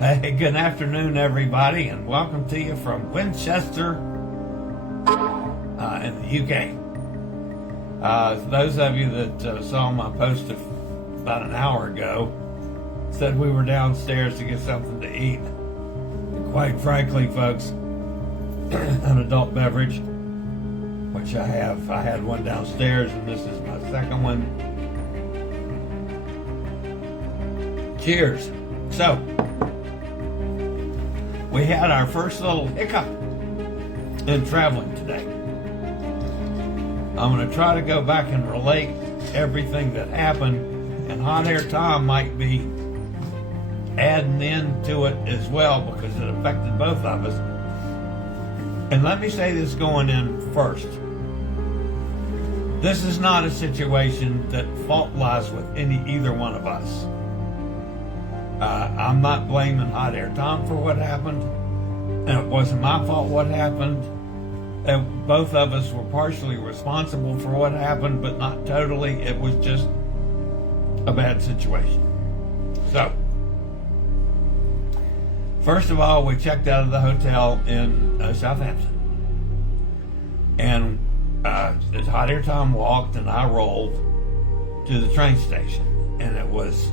Hey, good afternoon, everybody, and welcome to you from Winchester in the UK. Those of you that saw my post about an hour ago said we were downstairs to get something to eat. And quite frankly, folks, an adult beverage, which I have. I had one downstairs, and this is my second one. Cheers. So, we had our first little hiccup in traveling today. I'm going to try to go back and relate everything that happened, and Hot Air Tom might be adding into it as well because it affected both of us. And let me say this going in first. This is not a situation that fault lies with either one of us. I'm not blaming Hot Air Tom for what happened, and it wasn't my fault what happened. And both of us were partially responsible for what happened, but not totally. It was just a bad situation. So, first of all, we checked out of the hotel in Southampton, and Hot Air Tom walked and I rolled to the train station, and it was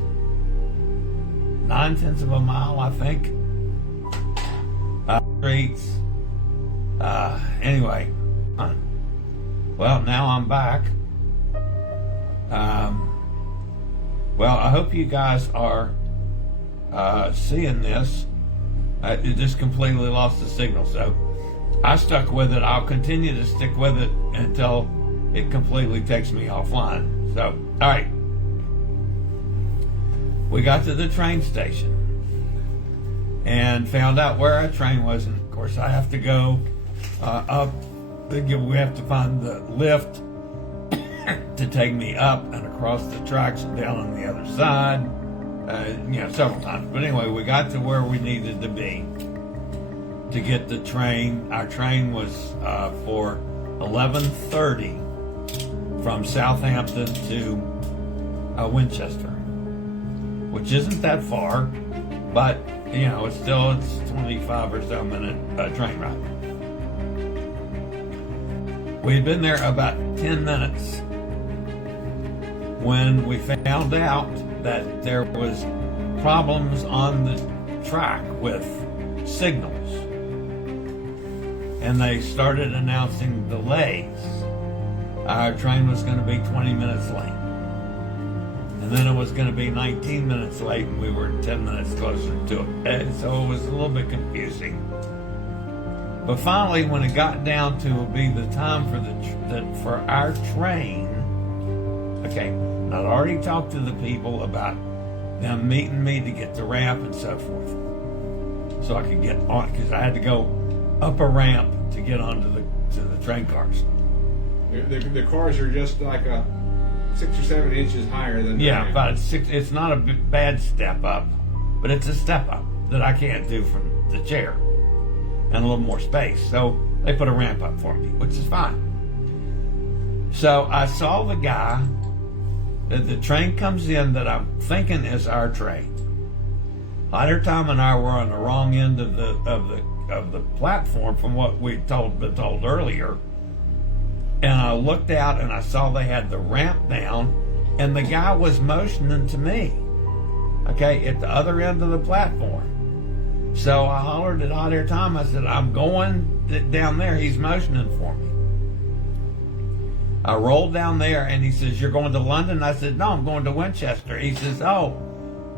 9/10 of a mile, I think. Streets. Anyway, well, now I'm back. Well, I hope you guys are seeing this. It just completely lost the signal, so I stuck with it. I'll continue to stick with it until it completely takes me offline. So, all right. We got to the train station and found out where our train was. And of course, I have to go up. We have to find the lift to take me up and across the tracks and down on the other side, several times. But anyway, we got to where we needed to be to get the train. Our train was for 11:30 from Southampton to Winchester, which isn't that far, but it's 25 or so minute train ride. We had been there about 10 minutes when we found out that there was problems on the track with signals, and they started announcing delays. Our train was going to be 20 minutes late. And then it was going to be 19 minutes late, and we were 10 minutes closer to it. And so it was a little bit confusing. But finally, when it got down to be the time for our train, okay, I'd already talked to the people about them meeting me to get the ramp and so forth, so I could get on, because I had to go up a ramp to get onto the train cars. The cars are just like 6 or 7 inches higher than about 6. It's not a bad step up, but it's a step up that I can't do from the chair, and a little more space. So they put a ramp up for me, which is fine. So I saw the guy. The train comes in that I'm thinking is our train. Hot Air Tom and I were on the wrong end of the platform from what we'd been told earlier. And I looked out and I saw they had the ramp down, and the guy was motioning to me, okay, at the other end of the platform. So I hollered at Hot Air Tom. I said, I'm going down there. He's motioning for me. I rolled down there, and he says, you're going to London? I said, no, I'm going to Winchester. He says, oh,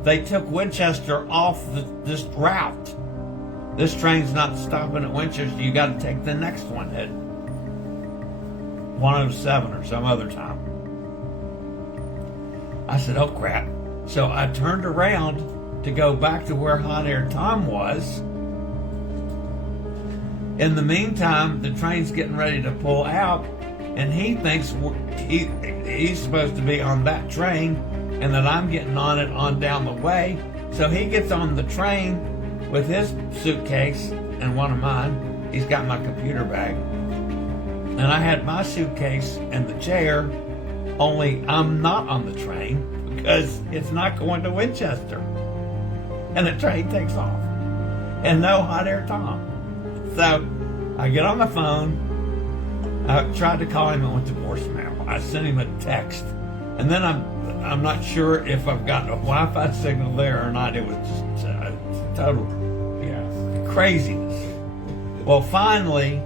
they took Winchester off this route. This train's not stopping at Winchester. You got to take the next one at 1:07 or some other time. I said, oh crap. So I turned around to go back to where Hot Air Tom was. In the meantime, the train's getting ready to pull out, and he thinks he's supposed to be on that train, and that I'm getting on it on down the way. So he gets on the train with his suitcase and one of mine. He's got my computer bag. And I had my suitcase and the chair, only I'm not on the train because it's not going to Winchester. and the train takes off. And no hot air Tom. So I get on the phone. I tried to call him, it went to voicemail. I sent him a text. And then I'm not sure if I've got a Wi-Fi signal there or not. It was just total craziness. Well, finally,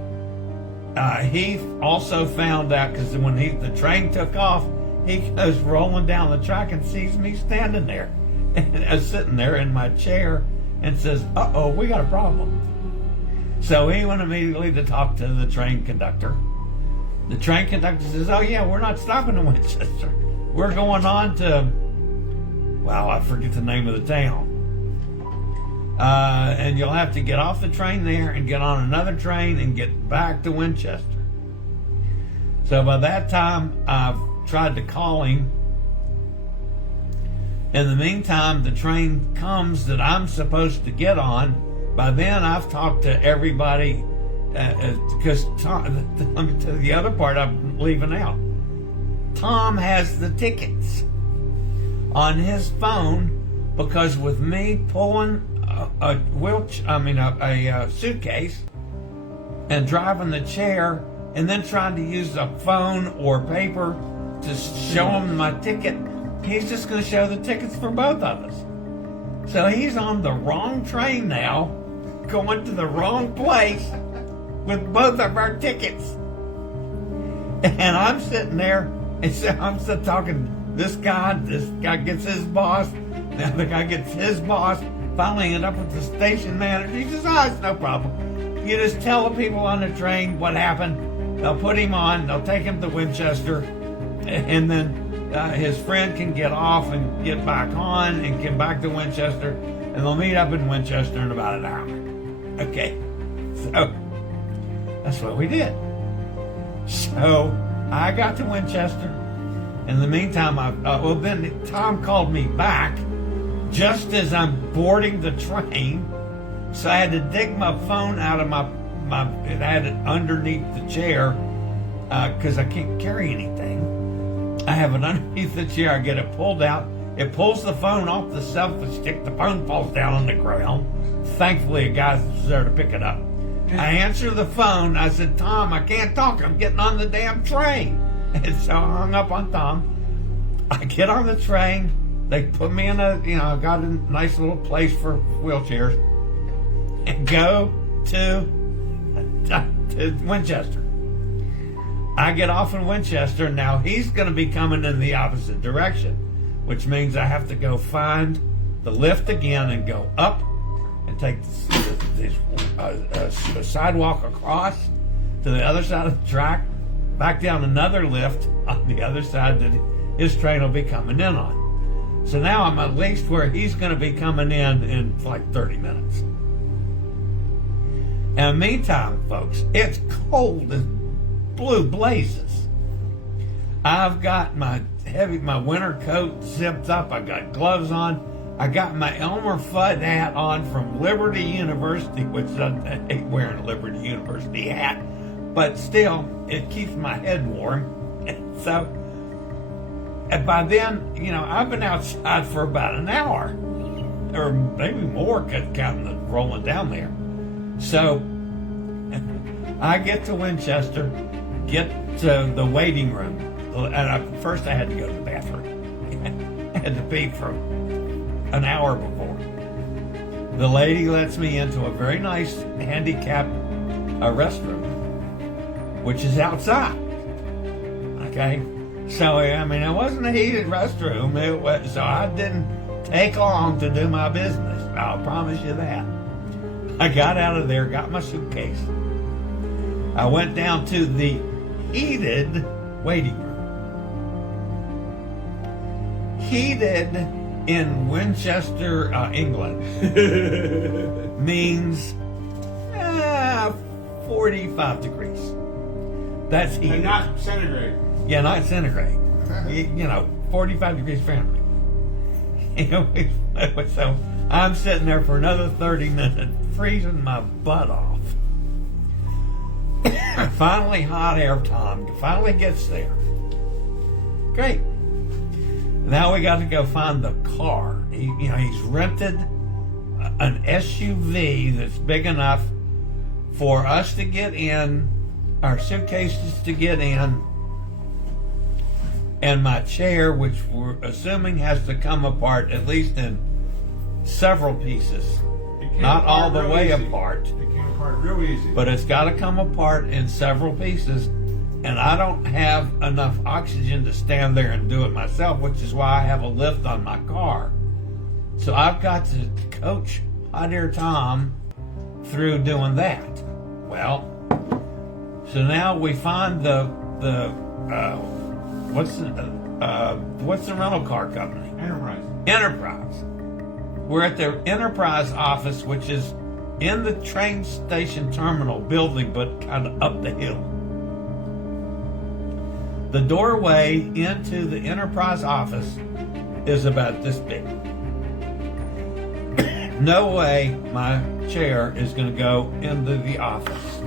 he also found out, because when the train took off, he goes rolling down the track and sees me standing there. And I was sitting there in my chair and says, uh-oh, we got a problem. So he went immediately to talk to the train conductor. The train conductor says, oh yeah, we're not stopping in Winchester. We're going on to, well, I forget the name of the town. And you'll have to get off the train there and get on another train and get back to Winchester. So by that time, I've tried to call him. In the meantime, the train comes that I'm supposed to get on. By then, I've talked to everybody, because Tom, let me tell you the other part I'm leaving out. Tom has the tickets on his phone, because with me pulling a suitcase and driving the chair and then trying to use a phone or paper to show him my ticket, he's just going to show the tickets for both of us. So he's on the wrong train now, going to the wrong place with both of our tickets. And I'm sitting there, and so I'm still talking. This guy gets his boss, the other guy gets his boss. Finally end up with the station manager. He says, oh, it's no problem. You just tell the people on the train what happened. They'll put him on, they'll take him to Winchester, and then his friend can get off and get back on and come back to Winchester, and they'll meet up in Winchester in about an hour. Okay, so that's what we did. So I got to Winchester. In the meantime, then Tom called me back just as I'm boarding the train. So I had to dig my phone out of I had it underneath the chair, because I can't carry anything. I have it underneath the chair. I get it pulled out. It pulls the phone off the selfie stick. The phone falls down on the ground. Thankfully, a guy was there to pick it up. I answer the phone. I said, Tom, I can't talk. I'm getting on the damn train. And so I hung up on Tom. I get on the train. They put me in I got a nice little place for wheelchairs, and go to Winchester. I get off in Winchester. Now he's going to be coming in the opposite direction, which means I have to go find the lift again and go up and take the sidewalk across to the other side of the track, back down another lift on the other side that his train will be coming in on. So now I'm at least where he's going to be coming in like 30 minutes. And meantime, folks, it's cold as blue blazes. I've got my winter coat zipped up. I got gloves on. I got my Elmer Fudd hat on from Liberty University, which I hate wearing a Liberty University hat, but still, it keeps my head warm. And so, and by then, I've been outside for about an hour, or maybe more, counting the rolling down there. So, I get to Winchester, get to the waiting room, and first I had to go to the bathroom. I had to pee for an hour before. The lady lets me into a very nice handicapped restroom, which is outside. Okay? So, it wasn't a heated restroom. So I didn't take long to do my business. I'll promise you that. I got out of there, got my suitcase. I went down to the heated waiting room. Heated in Winchester, England, means 45 degrees. That's heated. And not centigrade. Yeah, not centigrade. 45 degrees Fahrenheit. So I'm sitting there for another 30 minutes, freezing my butt off. Finally, hot air Tom finally gets there. Great. Now we got to go find the car. He's rented an SUV that's big enough for us to get in, our suitcases to get in, and my chair, which we're assuming has to come apart at least in several pieces, not all the way apart. It came apart real easy. But it's got to come apart in several pieces, and I don't have enough oxygen to stand there and do it myself, which is why I have a lift on my car. So I've got to coach Hot Air Tom through doing that. Well, so now we find what's the rental car company? Enterprise. We're at the Enterprise office, which is in the train station terminal building, but kind of up the hill. The doorway into the Enterprise office is about this big. No way my chair is going to go into the office.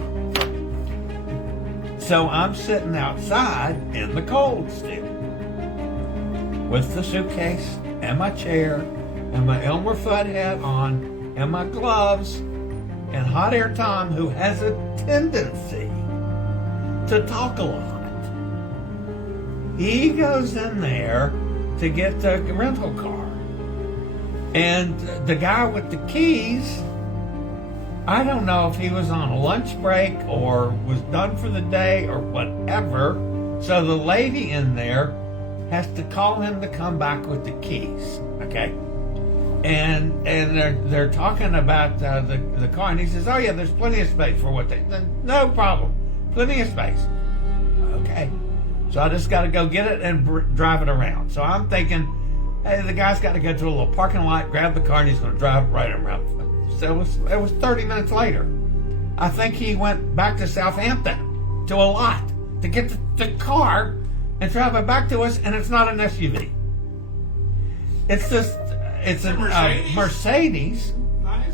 So I'm sitting outside in the cold still, with the suitcase and my chair and my Elmer Fudd hat on and my gloves, and Hot Air Tom, who has a tendency to talk a lot. He goes in there to get the rental car. And the guy with the keys, I don't know if he was on a lunch break or was done for the day or whatever. So the lady in there has to call him to come back with the keys. Okay. And they're talking about the car, and he says, "Oh yeah, there's plenty of space for what they." No problem, plenty of space. Okay, so I just got to go get it and drive it around. So I'm thinking, hey, the guy's got to go to a little parking lot, grab the car, and he's going to drive it right around. So it was 30 minutes later. I think he went back to Southampton to a lot to get the car and drive it back to us, and it's not an SUV. It's a Mercedes, Nice.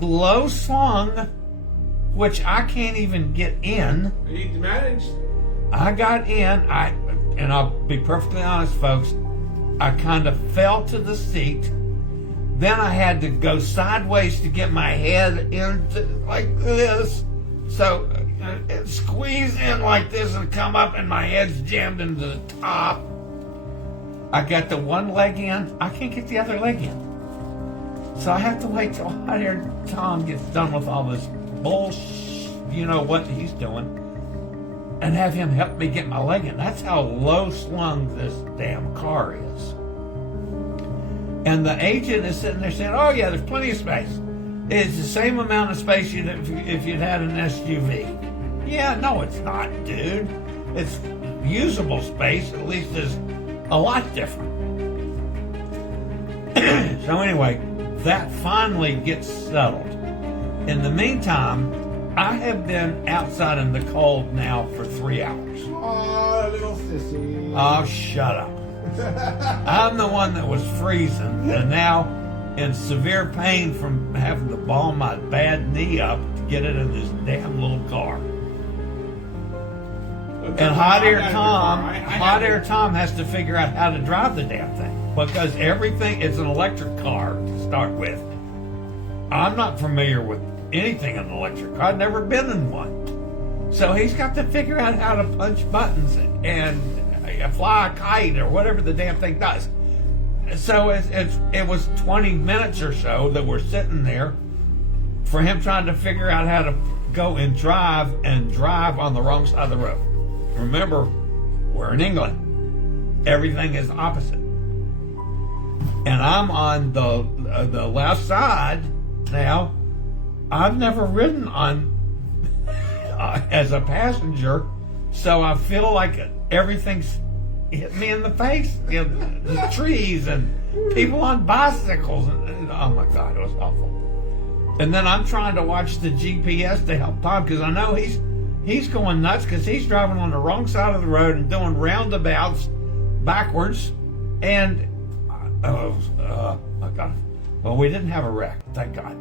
low slung, which I can't even get in. You managed. I got in, and I'll be perfectly honest, folks, I kind of fell to the seat. Then I had to go sideways to get my head into like this. So it squeeze in like this and come up, and my head's jammed into the top. I got the one leg in. I can't get the other leg in. So I have to wait till Hot Air Tom gets done with all this bullshit, you know what he's doing, and have him help me get my leg in. That's how low slung this damn car is. And the agent is sitting there saying, "Oh yeah, there's plenty of space. It's the same amount of space if you'd had an SUV." Yeah, no, it's not, dude. It's usable space. At least is a lot different. So anyway, that finally gets settled. In the meantime, I have been outside in the cold now for 3 hours. Oh, little sissy. Oh, shut up. I'm the one that was freezing and now in severe pain from having to ball my bad knee up to get it in this damn little car. And Hot Air Tom has to figure out how to drive the damn thing, because everything is an electric car to start with. I'm not familiar with anything in an electric car. I've never been in one. So he's got to figure out how to punch buttons and fly a kite or whatever the damn thing does. So it was 20 minutes or so that we're sitting there for him trying to figure out how to go and drive on the wrong side of the road. Remember, we're in England. Everything is opposite. And I'm on the left side now. I've never ridden on as a passenger, so I feel like everything's hit me in the face. You know, the trees and people on bicycles. And, oh my God, it was awful. And then I'm trying to watch the GPS to help Tom, because I know he's going nuts because he's driving on the wrong side of the road and doing roundabouts backwards. And oh my God. Well, we didn't have a wreck, thank God.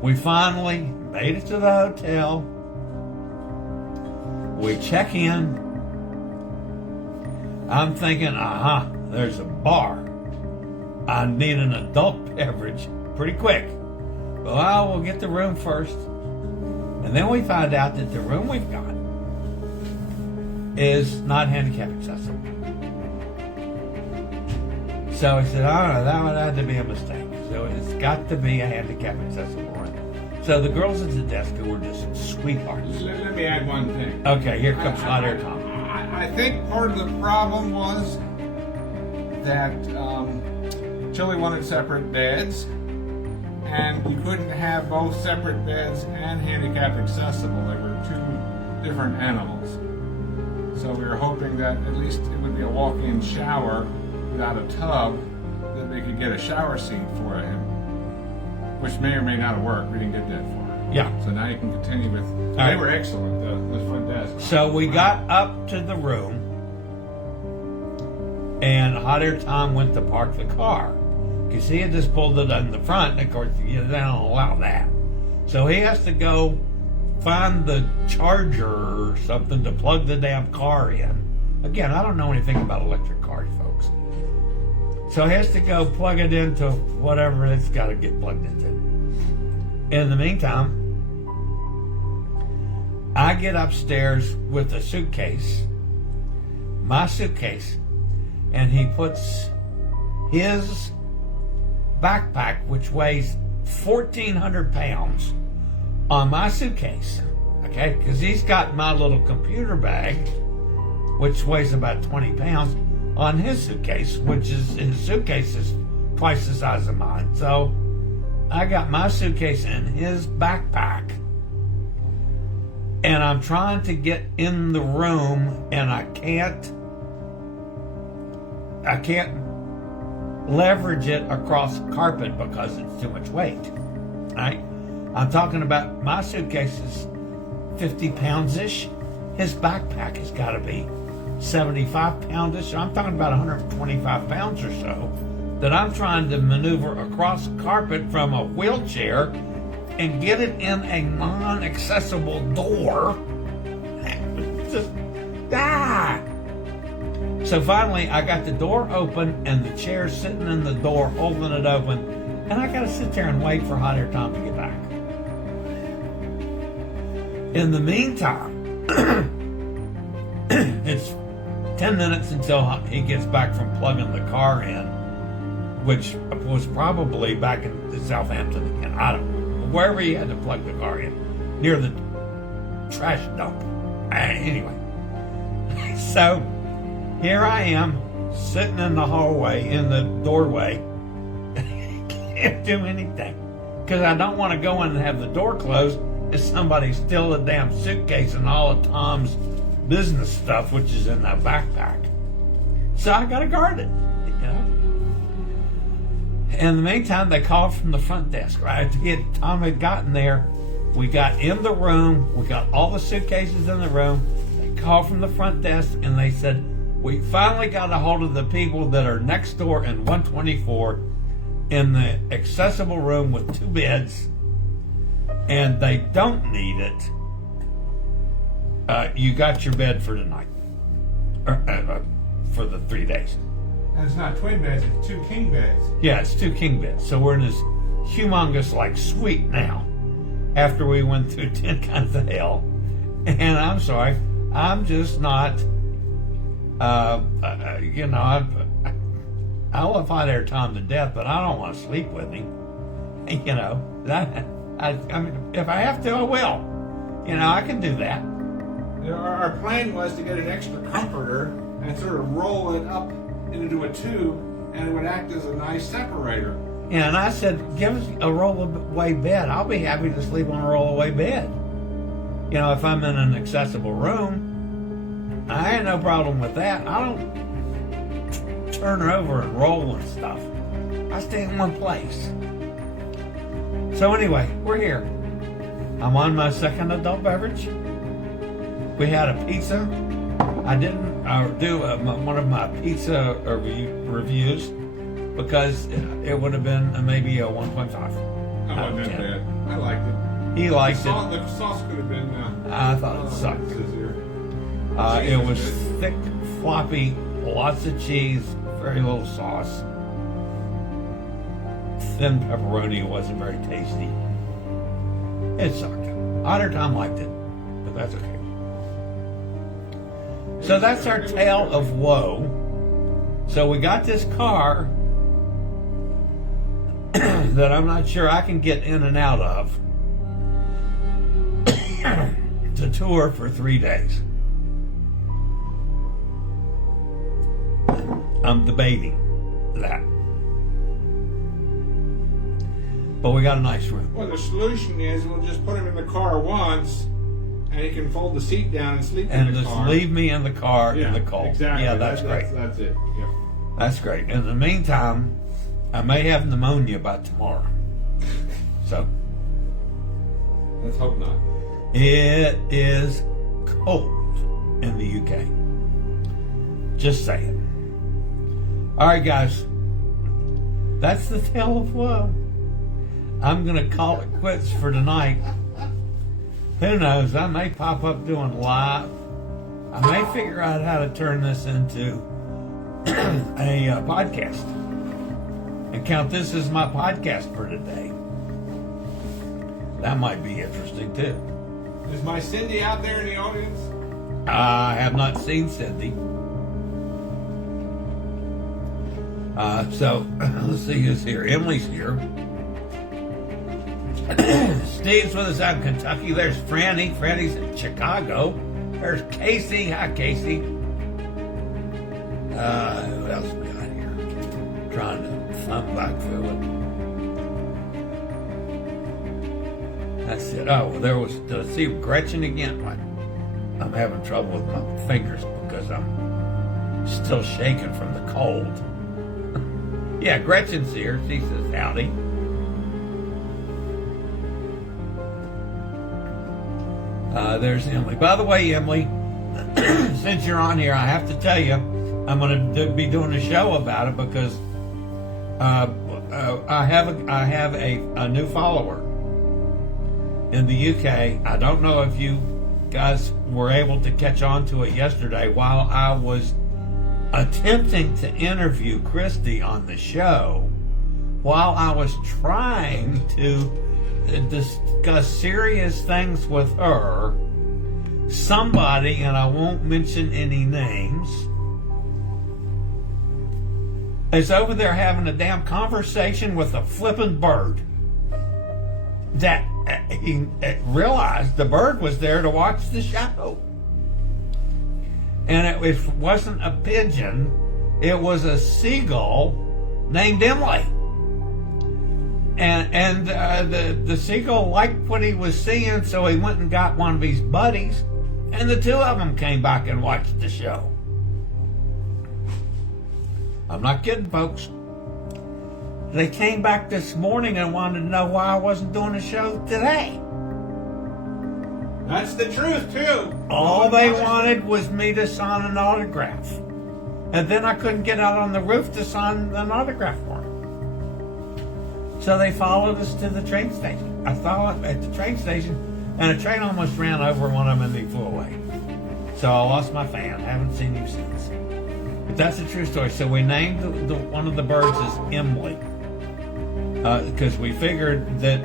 We finally made it to the hotel. We check in. I'm thinking, there's a bar. I need an adult beverage pretty quick. Well, we'll get the room first. And then we find out that the room we've got is not handicap accessible. So he said, oh, no, that would have to be a mistake. So it's got to be a handicap accessible room. So the girls at the desk were just sweethearts. Let me add one thing. Okay, here comes hot air Tom. I think part of the problem was that Chillie wanted separate beds, and you couldn't have both separate beds and handicap accessible. They were two different animals. So we were hoping that at least it would be a walk-in shower without a tub, that we could get a shower seat for him, which may or may not have worked. We didn't get that far. Yeah. So now you can continue with. All They right. were excellent. The front desk. So we got up to the room, and hot air Tom went to park the car. Because he had just pulled it in the front, and of course, they don't allow that. So he has to go find the charger or something to plug the damn car in. Again, I don't know anything about electric cars, folks. So he has to go plug it into whatever it's got to get plugged into. In the meantime, I get upstairs with a suitcase, my suitcase, and he puts his backpack, which weighs 1,400 pounds, on my suitcase. Okay, because he's got my little computer bag, which weighs about 20 pounds, on his suitcase, which is, his suitcase is twice the size of mine. So I got my suitcase in his backpack, and I'm trying to get in the room, and I can't leverage it across carpet because it's too much weight. Right? I'm talking about my suitcase is 50 pounds-ish. His backpack has got to be 75 pounds-ish. I'm talking about 125 pounds or so that I'm trying to maneuver across carpet from a wheelchair and get it in a non-accessible door. Just, So finally, I got the door open and the chair sitting in the door, holding it open, and I got to sit there and wait for hot air Tom to get back. In the meantime, it's 10 minutes until he gets back from plugging the car in, which was probably back in Southampton again. I don't know. Wherever he had to plug the car in, near the trash dump. Anyway, so here I am, sitting in the hallway, in the doorway. Can't do anything. Because I don't want to go in and have the door closed if somebody steal the damn suitcase and all of Tom's business stuff, which is in that backpack. So I got to guard it, you know. In the meantime, they called from the front desk, right? Tom had gotten there. We got in the room. We got all the suitcases in the room. They called from the front desk, and they said, we finally got a hold of the people that are next door in 124 in the accessible room with 2 beds, and they don't need it. You got your bed for tonight, for the 3 days. And it's not twin beds, it's 2 king beds. Yeah, it's 2 king beds. So we're in this humongous suite now, after we went through 10 kinds of hell. And I'm sorry, I'm just not, I love hot air Tom to death, but I don't want to sleep with him. You know, I mean, if I have to, I will. You know, I can do that. Our plan was to get an extra comforter and sort of roll it up into a tube, and it would act as a nice separator. Yeah, and I said, give us a roll-away bed. I'll be happy to sleep on a roll-away bed. You know, if I'm in an accessible room, I ain't no problem with that. I don't turn over and roll and stuff. I stay in one place. So anyway, we're here. I'm on my second adult beverage. We had a pizza. I didn't do one of my pizza reviews because it would have been maybe a 1.5. That wasn't that bad. I liked it. He liked it. The sauce could have been. I thought it sucked. It was thick, floppy, lots of cheese, very little sauce. thin pepperoni. It wasn't very tasty. It sucked. Otter Tom liked it, but that's okay. So that's our tale of woe. So we got this car that I'm not sure I can get in and out of to tour for 3 days. I'm debating that. But we got a nice room. Well, the solution is we'll just put him in the car once, and he can fold the seat down and sleep in the car. And just leave me in the car in the cold. Exactly. Yeah, that's great. That's it. Yeah. That's great. In the meantime, I may have pneumonia by tomorrow. So. Let's hope not. It is cold in the UK. Just saying. All right, guys. That's the tale of woe. I'm going to call it quits for tonight. Who knows? I may pop up doing live. I may figure out how to turn this into a podcast and count this as my podcast for today. That might be interesting too. Is my Cindy out there in the audience? I have not seen Cindy. So let's see who's here. Emily's here. Steve's with us out in Kentucky. There's Franny. Franny's in Chicago. There's Casey. Hi, Casey. What else we got here? Trying to thumb back through it. That's it. Oh, well, there was. Did I see Gretchen again? I'm having trouble with my fingers because I'm still shaking from the cold. Yeah, Gretchen's here. She says howdy. There's Emily. By the way, Emily, since you're on here, I have to tell you, I'm going to be doing a show about it because I have a new follower in the UK. I don't know if you guys were able to catch on to it yesterday while I was attempting to interview Christy on the show. While I was trying to discuss serious things with her, somebody, and I won't mention any names, is over there having a damn conversation with a flippin' bird. That he realized the bird was there to watch the show. And it wasn't a pigeon, it was a seagull named Emily. And the seagull liked what he was seeing, so he went and got one of his buddies, and the two of them came back and watched the show. I'm not kidding, folks. They came back this morning and wanted to know why I wasn't doing a show today. That's the truth, too. All they wanted was me to sign an autograph. And then I couldn't get out on the roof to sign an autograph for him. So they followed us to the train station. I saw it at the train station, and a train almost ran over one of them and they flew away. So I lost my fan. I haven't seen him since. But that's a true story. So we named one of the birds as Emily. Because we figured that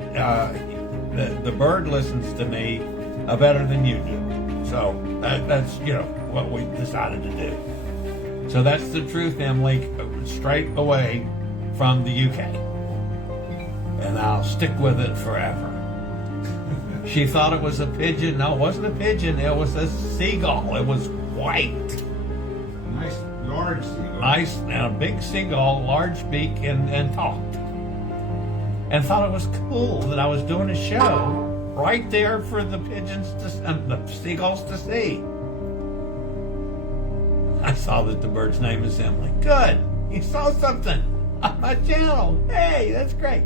the bird listens to me better than you do. So that's what we decided to do. So that's the truth, Emily, straight away from the UK. And I'll stick with it forever. She thought it was a pigeon. No, it wasn't a pigeon. It was a seagull. It was white. Nice, large seagull. Nice, and a big seagull, large beak, and talked. And thought it was cool that I was doing a show right there for the pigeons the seagulls to see. I saw that the bird's name is Emily. Good. You saw something on my channel. Hey, that's great.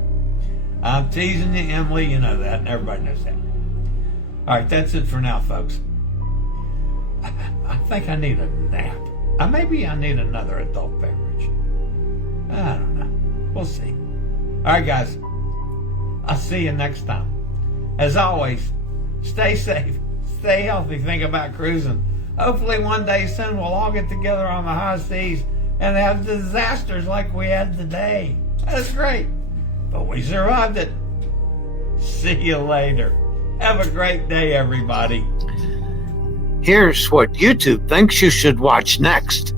I'm teasing you, Emily. You know that, and everybody knows that. All right, that's it for now, folks. I think I need a nap. Maybe I need another adult beverage. I don't know. We'll see. All right, guys. I'll see you next time. As always, stay safe, stay healthy, think about cruising. Hopefully one day soon we'll all get together on the high seas and have disasters like we had today. That's great. But we survived it. See you later. Have a great day, everybody. Here's what YouTube thinks you should watch next.